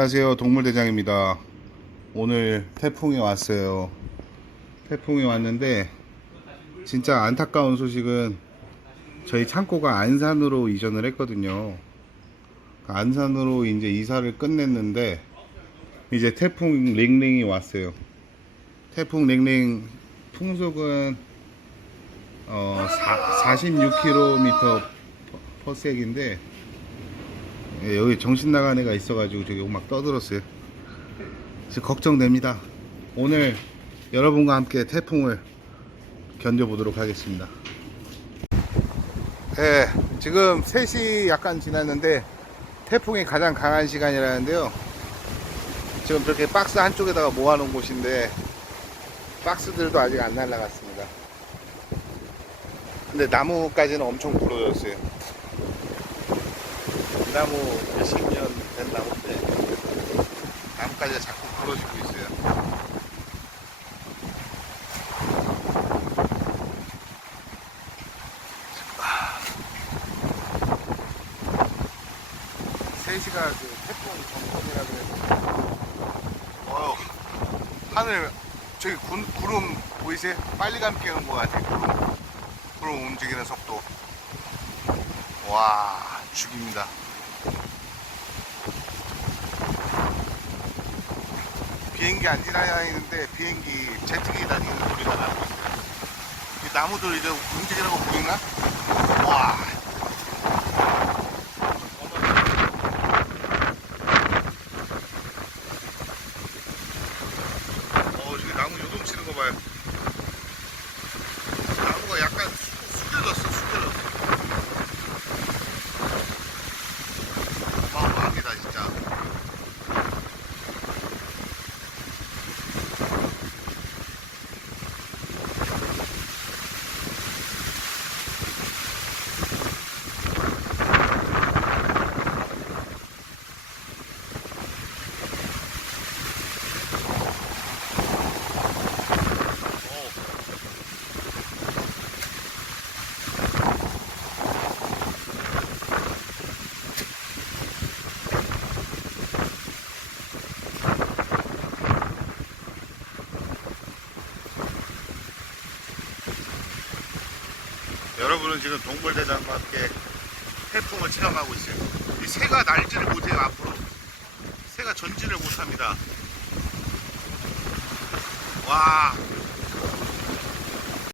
안녕하세요 동물대장입니다 오늘 태풍이 왔어요 태풍이 왔는데 진짜 안타까운 소식은 저희 창고가 안산으로 이전을 했거든요 안산으로 이제 이사를 끝냈는데 이제 태풍 링링이 왔어요 태풍 링링 풍속은 어, 46km 퍼섹인데 예, 여기 정신 나간 애가 있어가지고 저기 막 떠들었어요. 지금 걱정됩니다. 오늘 여러분과 함께 태풍을 견뎌보도록 하겠습니다. 네, 지금 3시 약간 지났는데 태풍이 가장 강한 시간이라는데요. 지금 저렇게 박스 한쪽에다가 모아놓은 곳인데 박스들도 아직 안 날라갔습니다. 근데 나무까지는 엄청 부러졌어요. 이 나무 몇십 년 된 나무인데 나무까지 자꾸 부러지고 있어요. 세시가 그 태풍 정점이라 그래서. 어휴. 하늘 저기 군, 구름 보이세요? 빨리 감게 오는 것 같아요. 구름. 구름 움직이는 속도. 와 죽입니다 비행기 안 지나다니는데 비행기 제트기 다니는 소리가 나고 이 나무들 이제 움직이는 거 보이나? 와. 어 저기 나무 요동치는 거 봐요 나무가 약간 수- 숙여졌어 숙여졌어 어마어마합니다 진짜 오. 여러분은 지금 동물대장과 함께 태풍을 체험하고 있어요. 이 새가 날지를 못해요, 앞으로. 새가 전진을 못합니다. 와,